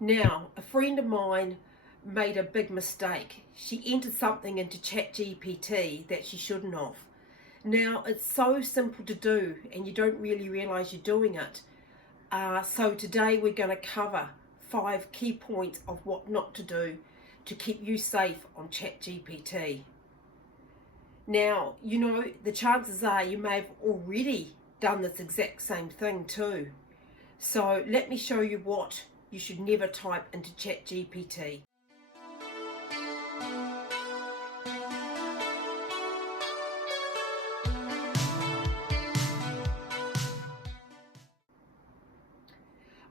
Now, a friend of mine made a big mistake. She entered something into ChatGPT that she shouldn't have. Now, it's so simple to do and you don't really realise you're doing it. So today we're going to cover 5 key points of what not to do to keep you safe on ChatGPT. Now, the chances are you may have already done this exact same thing too. So let me show you what you should never type into ChatGPT.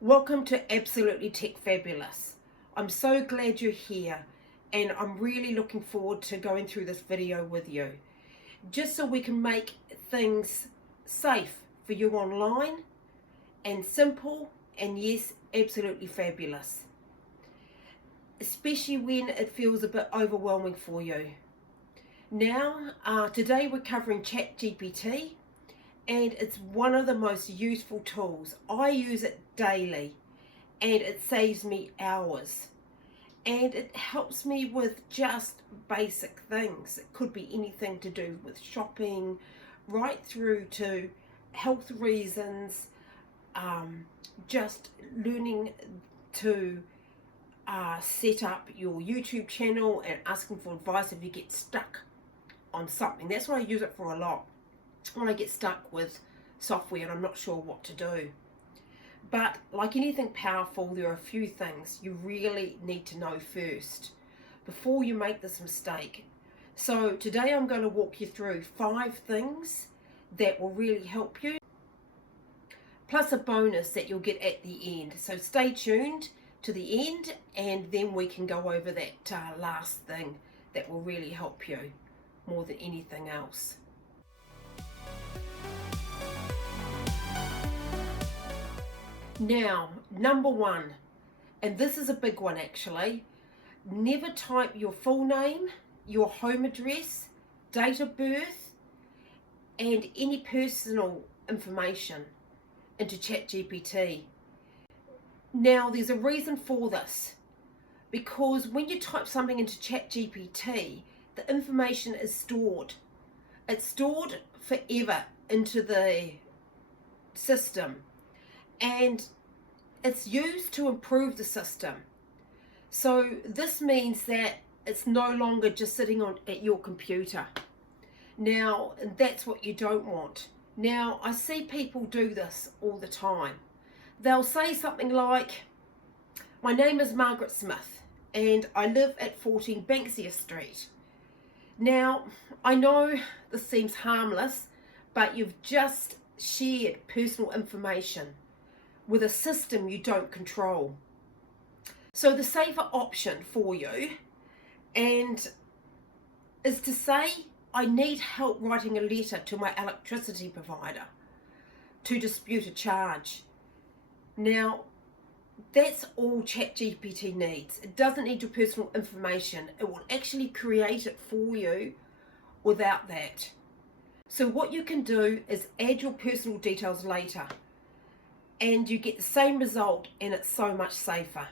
Welcome to Absolutely Tech Fabulous. I'm so glad you're here and I'm really looking forward to going through this video with you. Just so we can make things safe for you online and simple and yes, absolutely fabulous. Especially when it feels a bit overwhelming for you. Now, today we're covering ChatGPT and it's one of the most useful tools. I use it daily and it saves me hours. And it helps me with just basic things. It could be anything to do with shopping, right through to health reasons, just learning to set up your YouTube channel and asking for advice if you get stuck on something. That's what I use it for a lot. When I get stuck with software and I'm not sure what to do. But like anything powerful, there are a few things you really need to know first before you make this mistake. So today I'm going to walk you through 5 things that will really help you, plus a bonus that you'll get at the end. So stay tuned to the end and then we can go over that last thing that will really help you more than anything else. Now, number 1, and this is a big one actually, never type your full name, your home address, date of birth, and any personal information into ChatGPT. Now, there's a reason for this, because when you type something into ChatGPT, the information is stored. It's stored forever into the system. And it's used to improve the system. So this means that it's no longer just sitting at your computer. Now, that's what you don't want. Now, I see people do this all the time. They'll say something like, my name is Margaret Smith and I live at 14 Banksia Street. Now, I know this seems harmless, but you've just shared personal information with a system you don't control. So the safer option for you is to say, I need help writing a letter to my electricity provider to dispute a charge. Now, that's all ChatGPT needs. It doesn't need your personal information. It will actually create it for you without that. So what you can do is add your personal details later, and you get the same result and it's so much safer.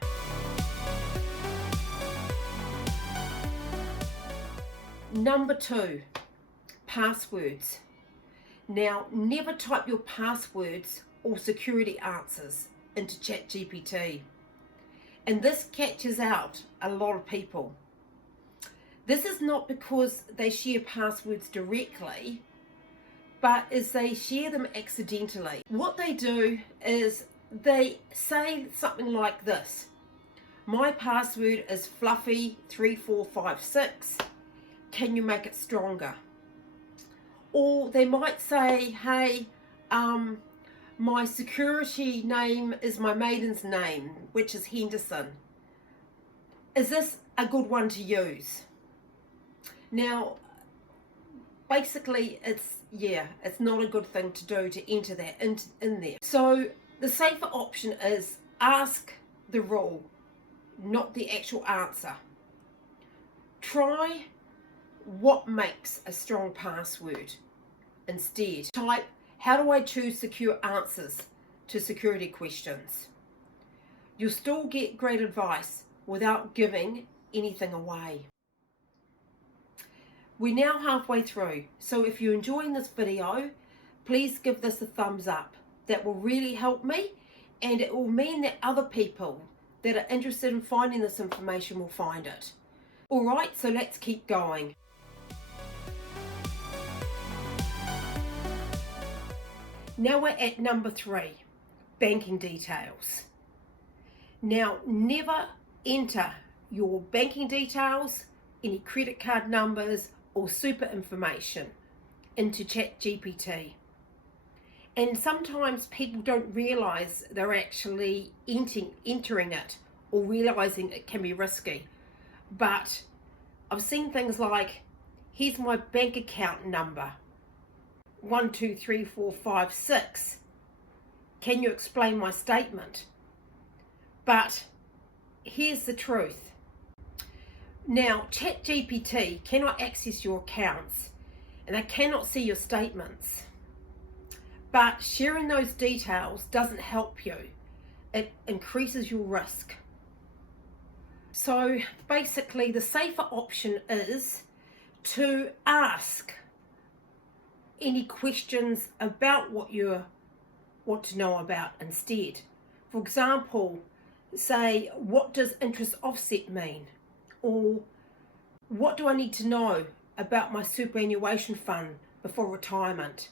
Number 2, passwords. Now, never type your passwords or security answers into ChatGPT. And this catches out a lot of people. This is not because they share passwords directly, but as they share them accidentally. What they do is they say something like this: my password is fluffy3456, can you make it stronger? Or they might say, hey, my security name is my maiden's name, which is Henderson. Is this a good one to use? Now, basically, it's not a good thing to do, to enter that in there. So the safer option is ask the rule, not the actual answer. Try what makes a strong password instead. Type, how do I choose secure answers to security questions? You'll still get great advice without giving anything away. We're now halfway through, so if you're enjoying this video, please give this a thumbs up. That will really help me, and it will mean that other people that are interested in finding this information will find it. Alright, so let's keep going. Now we're at number 3, banking details. Now, never enter your banking details, any credit card numbers or super information into ChatGPT. And sometimes people don't realize they're actually entering it or realizing it can be risky. But I've seen things like, here's my bank account number, 123456. Can you explain my statement? But here's the truth. Now, ChatGPT cannot access your accounts and they cannot see your statements. But sharing those details doesn't help you. It increases your risk. So basically, the safer option is to ask any questions about what you want to know about instead. For example, say, what does interest offset mean? Or what do I need to know about my superannuation fund before retirement?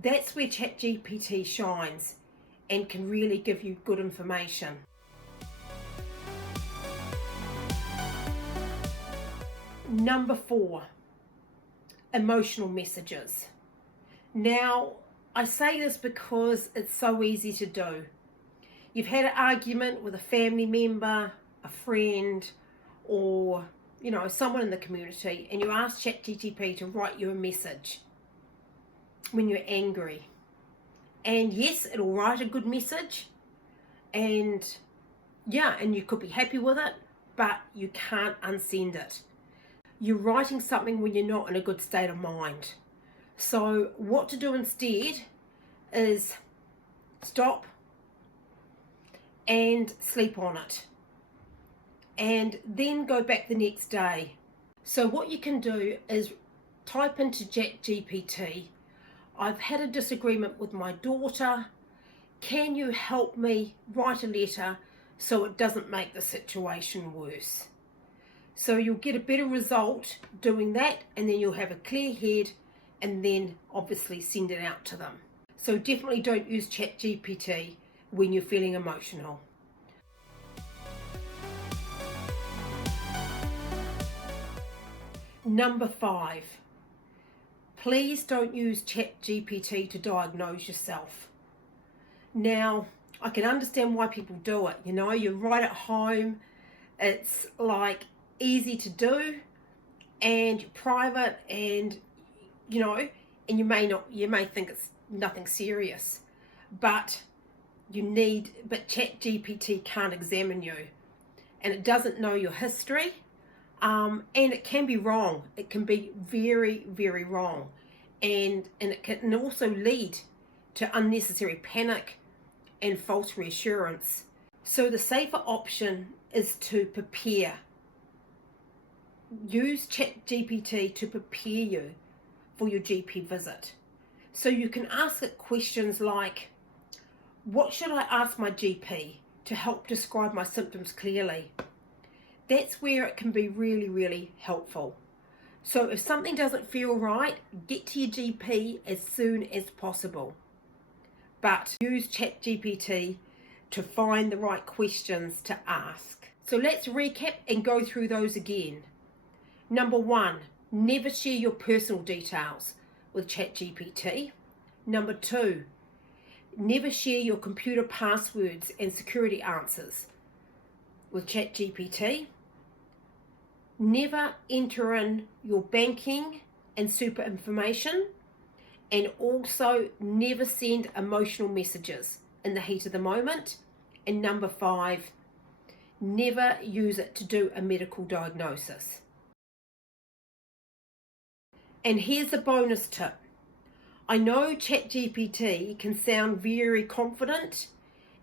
That's where ChatGPT shines and can really give you good information. Number 4, emotional messages. Now, I say this because it's so easy to do. You've had an argument with a family member, a friend, or someone in the community, and you ask ChatGPT to write you a message when you're angry. And yes, it'll write a good message, and you could be happy with it, but you can't unsend it. You're writing something when you're not in a good state of mind. So what to do instead is stop and sleep on it, and then go back the next day. So what you can do is type into ChatGPT, I've had a disagreement with my daughter. Can you help me write a letter so it doesn't make the situation worse? So you'll get a better result doing that, and then you'll have a clear head, and then obviously send it out to them. So definitely don't use ChatGPT when you're feeling emotional. Number 5, please don't use ChatGPT to diagnose yourself. Now, I can understand why people do it. You're right at home, it's like easy to do, and private, and and you may think it's nothing serious, but ChatGPT can't examine you, and it doesn't know your history, and it can be wrong. It can be very, very wrong, and it can also lead to unnecessary panic and false reassurance. So the safer option is to prepare. Use ChatGPT to prepare you for your GP visit. So you can ask it questions like, what should I ask my GP to help describe my symptoms clearly? That's where it can be really, really helpful. So if something doesn't feel right, get to your GP as soon as possible. But use ChatGPT to find the right questions to ask. So let's recap and go through those again. Number 1, never share your personal details with ChatGPT. Number 2, never share your computer passwords and security answers with ChatGPT. Never enter in your banking and super information, and also never send emotional messages in the heat of the moment. And number 5, never use it to do a medical diagnosis. And here's a bonus tip. I know ChatGPT can sound very confident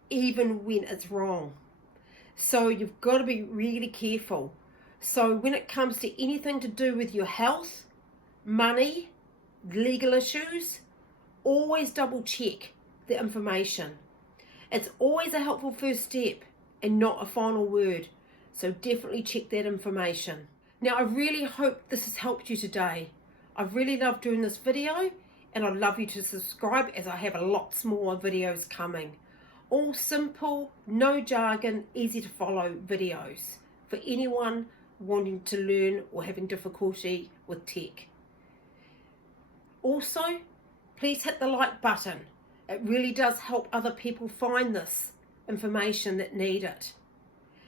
even when it's wrong. So you've got to be really careful. So when it comes to anything to do with your health, money, legal issues, always double check the information. It's always a helpful first step and not a final word. So definitely check that information. Now I really hope this has helped you today. I really love doing this video, and I'd love you to subscribe as I have lots more videos coming. All simple, no jargon, easy to follow videos for anyone wanting to learn or having difficulty with tech. Also, please hit the like button. It really does help other people find this information that need it.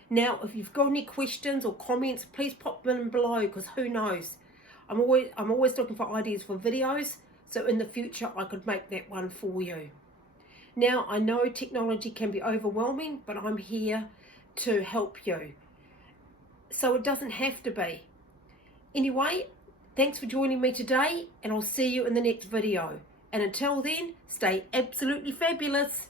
Now, if you've got any questions or comments, please pop them in below, because who knows? I'm always looking for ideas for videos, so in the future I could make that one for you. Now, I know technology can be overwhelming, but I'm here to help you. So it doesn't have to be. Anyway, thanks for joining me today, and I'll see you in the next video. And until then, stay absolutely fabulous.